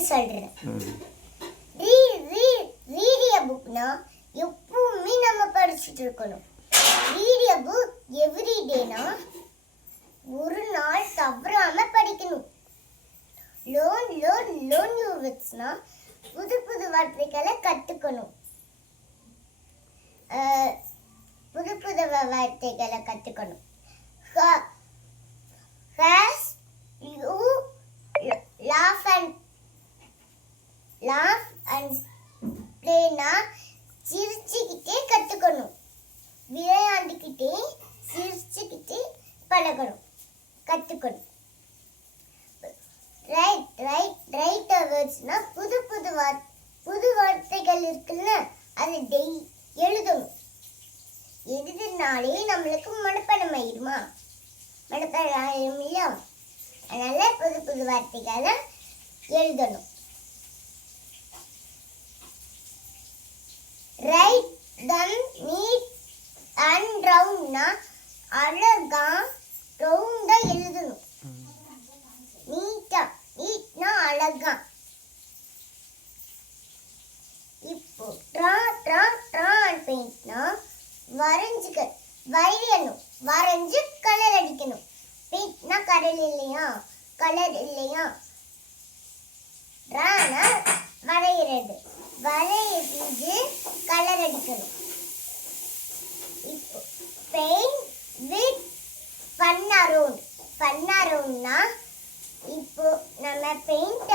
உங்களுக்கு சொல்றேன். ரீட் எ புக்னா எப்பவுமே நம்ம படிச்சுட்டு இருக்கணும். ரீட் எ புக் எவ்ரி டேனா ஒரு நாள் தவறாம படிக்கணும். லேர்ன் நியூ வேர்ட்ஸ்னா புது புது வார்த்தைகளை கத்துக்கணும். புது புது வார்த்தைகளை கத்துக்கணும். Has you laugh and playனா சிரிச்சுக்கிட்டே கத்துக்கணும். விளையாண்டுக்கிட்டே சிரிச்சுக்கிட்டே பழகணும், கத்துக்கணும். ரைட் வேர்ட்ஸ்னா புது வார்த்தைகள் இருக்குல்ல, அதை எழுதணும். எழுதுனாலே நம்மளுக்கு மனப்பாடம் ஆயிடுமா? மனப்பாடம் ஆயிடும் இல்லையா? அதனால புது வார்த்தைகளை எழுதணும். ரைட் தம் நீட் அண்ட் ரவுண்ட்னா அழகா ரவுண்டா எழுதணும். நீட்னா அழகா. இப்போ அண்ட் பெயிண்ட்னா வரையணும், வரைஞ்சு கலர் அடிக்கணும். பெயிண்ட்னா கலர் இல்லையா? ட்ரானா வரைகிறது, வரைஞ்சு கலர் அடிக்கணும். இப்போ பெயிண்ட் வித் ஃபன் அரவுண்ட்னா இப்போ நம்ம பெயிண்ட்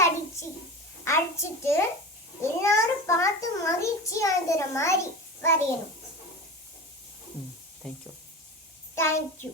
அடிச்சுட்டு எல்லாரும் பார்த்து மகிழ்ச்சி ஆகுற மாதிரி வரையணும். தேங்க்யூ.